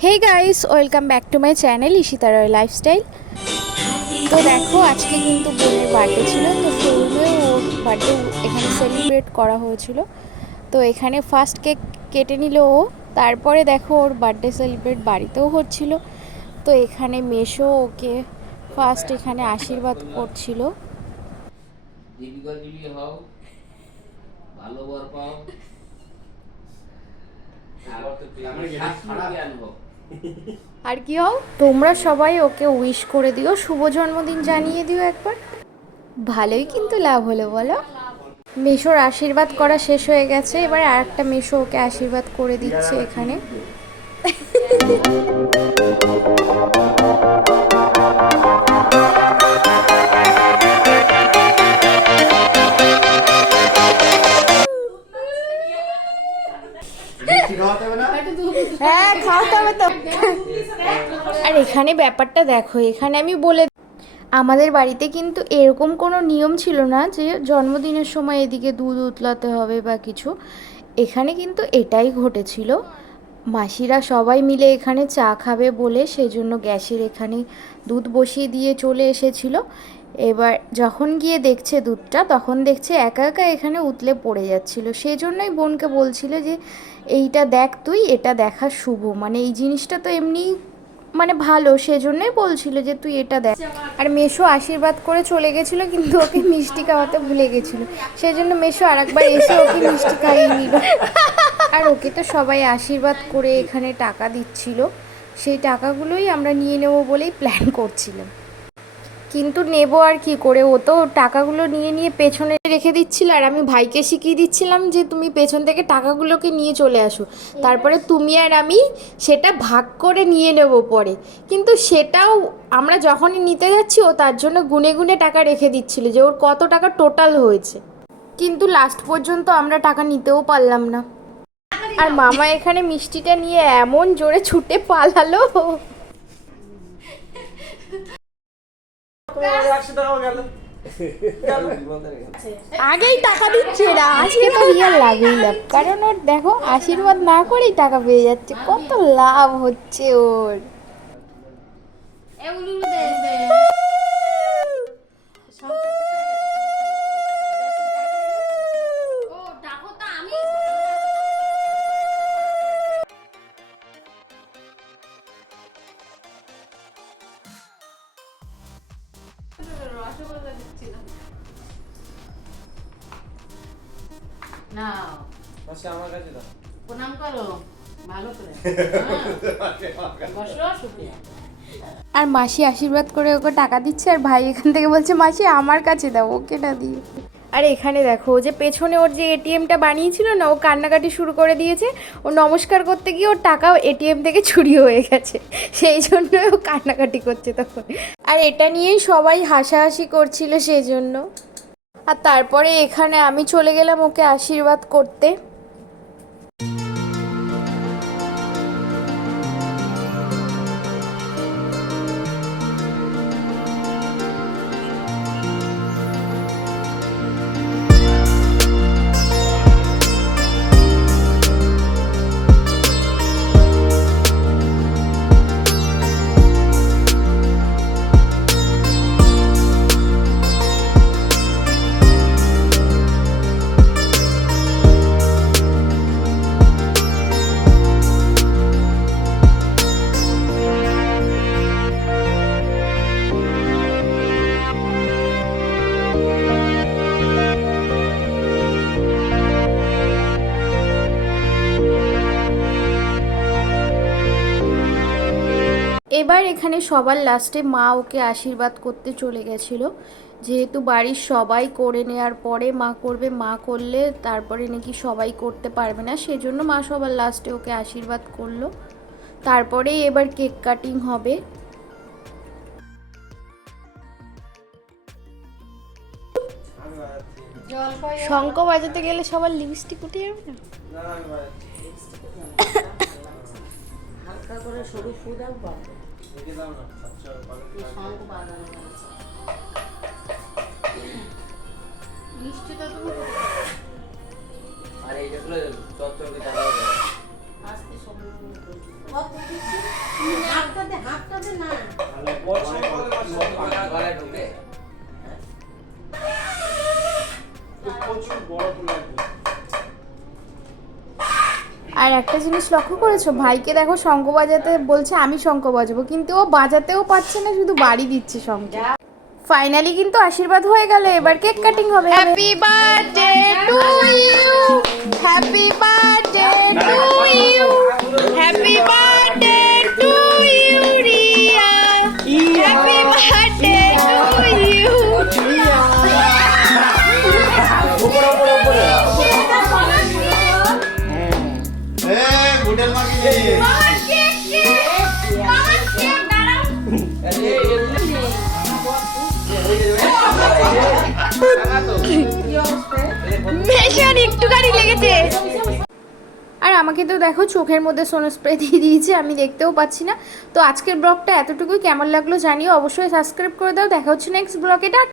Hey guys welcome back to my channel Ishita Roy lifestyle. तो देखो आज के किन्तु बोनेर बार्थडे छिलो, तो शोरूमे ओर बार्थडे एखाने सेलिब्रेट करा होयेछिलो। तो एखाने फार्स्ट केक केटे निल ओ, तारपरे देखो ओर बार्थडे सेलिब्रेट बाड़ीतेও হচ্ছিল। तो एखाने मेशो ओके फार्स्ट एखाने आशीर्वाद करछिलो। আর কি হও তোমরা সবাই ওকে উইশ করে দিও, শুভ জন্মদিন জানিয়ে দিও একবার। ভালোই কিন্তু লাভ হলো বলো। মেশোর আশীর্বাদ করা শেষ হয়ে গেছে, এবার আরেকটা মেশো ওকে আশীর্বাদ করে দিচ্ছে এখানে। হ্যাঁ খাওয়াতে হবে তো। আর এখানে ব্যাপারটা দেখো, এখানে আমি বলে আমাদের বাড়িতে কিন্তু এরকম কোনো নিয়ম ছিল না যে জন্মদিনের সময় এদিকে দুধ উতলাতে হবে বা কিছু। এখানে কিন্তু এটাই ঘটেছিল। মাসিরা সবাই মিলে এখানে চা খাবে বলে সেজন্য গ্যাসের এখানে দুধ বসিয়ে দিয়ে চলে এসেছিল। এবার যখন গিয়ে দেখছে দুধটা, তখন দেখছে একা একা এখানে উতলে পড়ে যাচ্ছিল। সেই জন্যই বোনকে বলছিল যে এইটা দেখ তুই, এটা দেখা শুভ, মানে এই জিনিসটা তো এমনি মানে ভালো, সেজন্যই বলছিল যে তুই এটা দেখ। আর মেশো আশীর্বাদ করে চলে গেছিলো, কিন্তু ওকে মিষ্টি খাওয়াতে ভুলে গেছিলো, সেজন্য মেশো আরেকবার এসে ওকে মিষ্টি খাইয়ে নিল। আর ওকে তো সবাই আশীর্বাদ করে এখানে টাকা দিচ্ছিল, সেই টাকাগুলোই আমরা নিয়ে নেব বলেই প্ল্যান করছিলাম। কিন্তু নেব আর কি করে, ও তো টাকাগুলো নিয়ে নিয়ে পেছনে রেখে দিচ্ছিল, আর আমি ভাইকে শিখিয়ে দিচ্ছিলাম যে তুমি পেছন থেকে টাকাগুলোকে নিয়ে চলে আসো, তারপরে তুমি আর আমি সেটা ভাগ করে নিয়ে নেব পরে। কিন্তু সেটাও আমরা যখনই নিতে যাচ্ছি, ও তার জন্য গুনে গুনে টাকা রেখে দিচ্ছিল যে ওর কত টাকা টোটাল হয়েছে। কিন্তু লাস্ট পর্যন্ত আমরা টাকা নিতেও পারলাম না। আর মামা এখানে মিষ্টিটা নিয়ে এমন জোরে ছুটে পালালো। আগেই টাকা দিচ্ছে না, আজকে তো রিয়াল লাভই লাভ, কারণ ওর দেখো আশীর্বাদ না করেই টাকা পেয়ে যাচ্ছে, কত লাভ হচ্ছে ওর। আর মাসি আশীর্বাদ করে ওকে টাকা দিচ্ছে, আর ভাই এখান থেকে বলছে মাসি আমার কাছে দাও, ওকে না দিয়ে। আর এখানে দেখো যে পেছনে ওর যে এটিএমটা বানিয়েছিল না, ও কান্নাকাটি শুরু করে দিয়েছে। ও নমস্কার করতে গিয়ে ওর টাকা এটিএম থেকে চুরি হয়ে গেছে, সেই জন্য ও কান্নাকাটি করছে তখন। আর এটা নিয়েই সবাই হাসাহাসি করছিল সেই জন্য। আর তারপরে এখানে আমি চলে গেলাম ওকে আশীর্বাদ করতে। এবার এখানে সবার লাস্টে মা ওকে আশীর্বাদ করতে চলে গেছিলো, যেহেতু বাড়ির সবাই করে নেওয়ার পরে মা করবে, মা করলে তারপরে নাকি সবাই করতে পারবে না, সেজন্য মা সবার লাস্টে ওকে আশীর্বাদ করলো। তারপরেই এবার কেক কাটিং হবে। শঙ্খ বাজাতে গেলে সবার লিপস্টিক উঠে যাবে না? হালকা করে সরু ফুল দাও বাবা। মিষ্টিটা তুমি আর এইগুলো চচ্চড়ি টাকা আছে আজকে সব কত দিচ্ছি আর একটা জিনিস লক্ষ্য করেছো, ভাইকে দেখো শঙ্খ বাজাতে বলছে, আমি শঙ্খ বাজাবো, কিন্তু ও বাজাতেও পারছে না, শুধু বাড়ি দিচ্ছে শঙ্খ। ফাইনালি কিন্তু আশীর্বাদ হয়ে গেল, এবার কেক কাটিং হবে। Happy birthday to you, happy birthday to you, happy birthday to you Riya, happy birthday to you. একটুখানি লেগেছে। আর আমাকে তো দেখো চোখের মধ্যে সোনো স্প্রে দিয়ে দিয়েছে, আমি দেখতেও পাচ্ছি না। তো আজকের ব্লগটা এতটুকুই, কেমন লাগলো জানিও, অবশ্যই সাবস্ক্রাইব করে দাও। দেখা হচ্ছে নেক্সট ব্লগে।